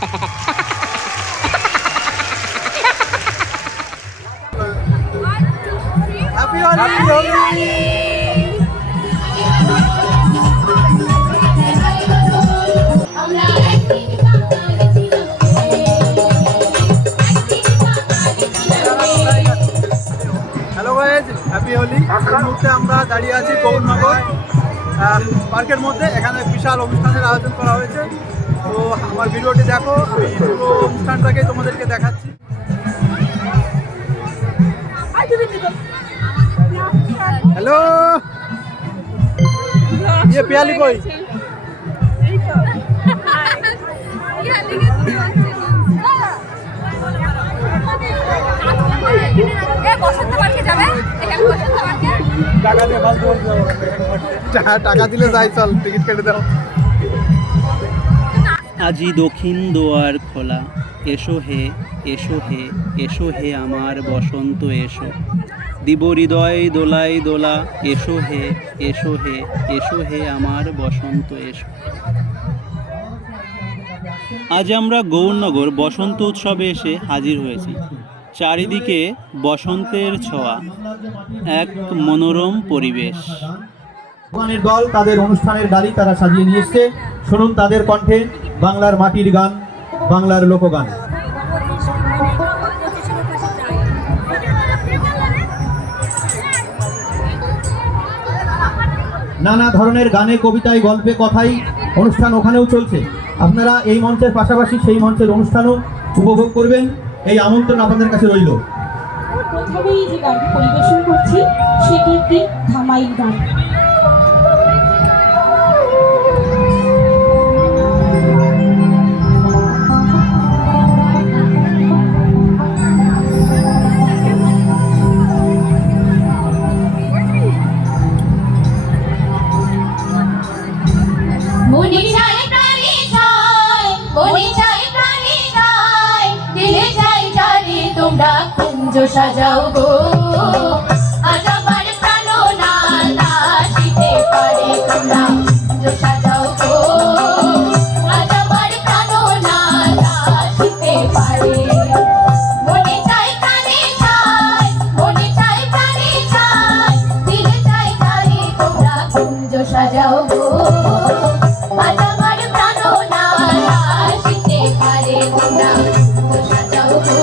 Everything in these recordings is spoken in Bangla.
Hello guys, happy Holi. এই মুহূর্তে আমরা দাঁড়িয়ে আছি গৌরনগর পার্কের মধ্যে। এখানে বিশাল অনুষ্ঠানের আয়োজন করা হয়েছে। তো আমার ভিডিওটি দেখো, আমি পুরো অনুষ্ঠানটাকে তোমাদেরকে দেখাচ্ছি। হ্যালো, ये प्याली कोई টাকা দিলে যাই, চল টিকিট কেটে দাও। আজি দক্ষিণ দুয়ার খোলা, এসো হে এসো হে এসো হে আমার বসন্ত এসো, দিব হৃদয় দোলাই দোলা, এসো হে এসো হে এসো হে আমার বসন্ত এসো। আজ আমরা গৌরনগর বসন্ত উৎসবে এসে হাজির হয়েছি। চারিদিকে বসন্তের ছোঁয়া, এক মনোরম পরিবেশ। গানের দল তাদের অনুষ্ঠানের ডালি তারা সাজিয়ে নিয়ে এসছে। শুনুন তাদের কণ্ঠে বাংলার মাটির গান, বাংলার লোকগান। নানা ধরনের গানে, কবিতায়, গল্পে, কথাই অনুষ্ঠান ওখানেও চলছে। আপনারা এই মঞ্চের পাশাপাশি সেই মঞ্চের অনুষ্ঠানও উপভোগ করবেন, এই আমন্ত্রণ আপনাদের কাছে রইল। প্রথমেই যে গানটি পরিবেশন করছি সেটি একটি ধামাইল গান। সাজাও গো আজ আমার প্রাণনাথ আসিতে পারে তোমরা, সাজাও গো আজ আমার প্রাণনাথ আসিতে পারে। মনে চাই প্রাণে চাই, মনে চাই প্রাণে চাই, দিলে চাই চাই তোমরা কুঞ্জ সাজাও গো আজ আমার প্রাণনাথ আসিতে পারে তোমরা, সাজাও গো।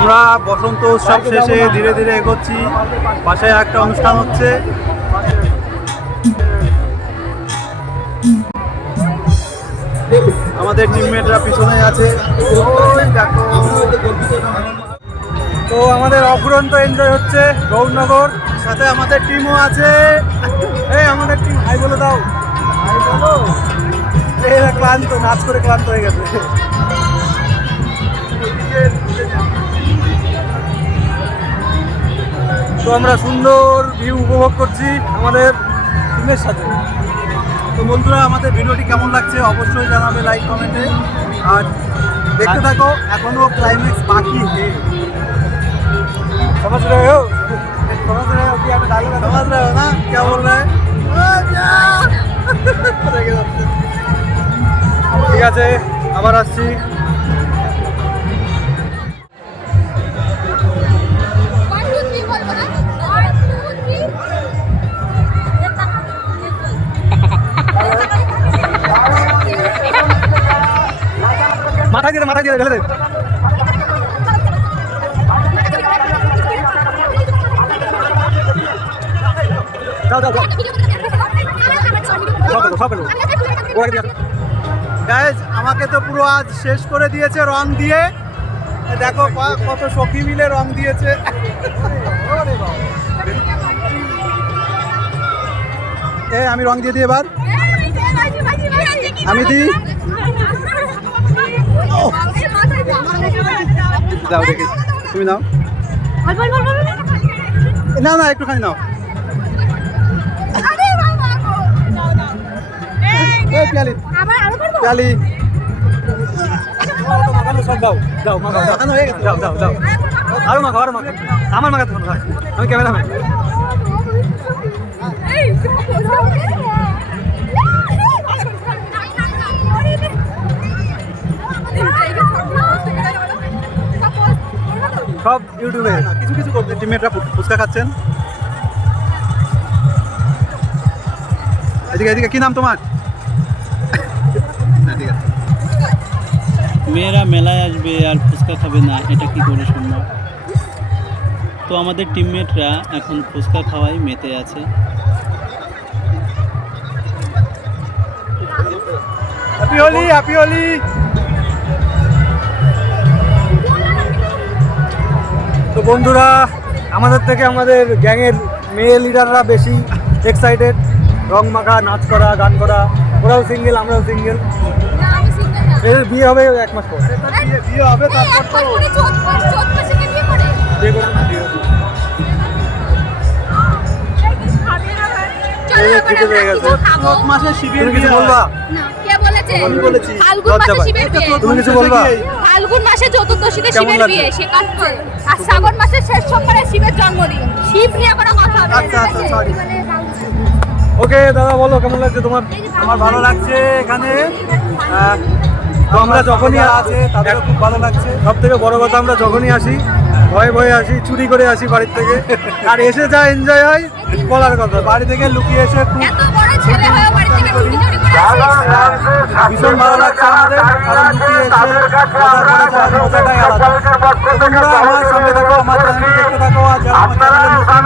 আমরা বসন্ত উৎসব শেষে ধীরে ধীরে এগোচ্ছি। পাশে একটা অনুষ্ঠান হচ্ছে। আমাদের টিমমেটরা পিছনে আছে। তো আমাদের অফুরন্ত এনজয় হচ্ছে গৌরনগর, সাথে আমাদের টিমও আছে। এই আমাদের টিম হাই বলে দাও, হাই বলো। ক্লান্ত, নাচ করে ক্লান্ত হয়ে গেছে। তো আমরা সুন্দর ভিউ উপভোগ করছি আমাদের টিমের সাথে। তো বন্ধুরা, আমাদের ভিডিওটি কেমন লাগছে অবশ্যই জানাবে লাইক কমেন্টে, আর দেখতে থাকো, এখনো ক্লাইম্যাক্স বাকি है। समझ रहे हो कि हमें डायलॉग समझ रहे हो ना क्या बोल रहे हैं? ঠিক আছে, আবার আসছি। মাথায় দিয়ে ঢেলে দে। গাইজ, আমাকে তো পুরো আজ শেষ করে দিয়েছে রং দিয়ে। দেখো কত সখী মিলে রং দিয়েছে। আমি রং দিয়ে দিই এবার। আমি দিই। দাও দেখি, তুমি নাও। না না, একটুখানি নাও। পিয়ালি পিয়ালি সব দাও দাও মাখাও, মাখানো হয়ে গেছে। দাও দাও দাও, আরো মাখাও, আরো মাখাও। আমার মাখাতে হবে, আমি ক্যামেরাম্যান। সব ইউটিউবে কিছু কিছু করতে টিমমেটরা ফুচকা খাচ্ছেন। এদিকে এদিকে, কি নাম তোমার? মেয়েরা মেলায় আসবে আর ফুচকা খাবে না, এটা কি করে সম্ভব? তো আমাদের টিমমেটরা এখন ফুচকা খাওয়াই মেতে আছে। Happy Holi, happy Holi. তো বন্ধুরা, আমাদের থেকে আমাদের গ্যাংয়ের মেয়ে লিডাররা বেশি এক্সাইটেড রং মাখা, নাচ করা, গান করা। ওরাও সিঙ্গেল, আমরাও সিঙ্গেল। এর বিয়ে হবে 1 মাস পর। বিয়ে হবে তারপর তো বিয়ে করবো না, বিয়ে হবে। চৈত মাসে শিবের বিয়ে বলবা? আমি বলেছি তুমি কিছু বলবা? ফাল্গুন মাসে চতুর্দশীতে শিবের বিয়ে, সে কাটছে। আর শ্রাবণ মাসের শেষ সোমবারে শিবের জন্মদিন। শিব নিয়ে কোনো কথা হবে না। আচ্ছা আচ্ছা, সরি। ওকে দাদা, বলো কেমন লাগছে তোমার? আমার ভালো লাগছে এখানে। তো আমরা যখনই আছে তাদেরও খুব ভালো লাগছে। সব থেকে বড় কথা, আমরা যখনই আসি ভয়ে ভয়ে আসি, চুরি করে আসি বাড়ির থেকে, আর এসে যা এনজয় হয় বলার কথা। বাড়ি থেকে লুকিয়ে এসে খুব এত বড় ছেলে হয়ে বাড়ি থেকে চুরি করে আসিস। ভীষণ ভালো লাগছে আমাদের, কারণ লুকিয়ে এসে মজা করে যাওয়ার মজাটাই আলাদা। তো বন্ধুরা, আমার সঙ্গে থাকো, আমার চ্যানেলটি দেখতে থাকো। আর যারা আমার চ্যানেলে নতুন,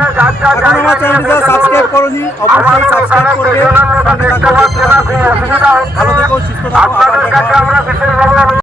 এখন আমার চ্যানেলটি যারা সাবস্ক্রাইব করোনি অবশ্যই সাবস্ক্রাইব করবে। সঙ্গে থাকো, দেখতে থাকো। ভালো থেকো, সুস্থ থাকো, আবার দেখা হবে।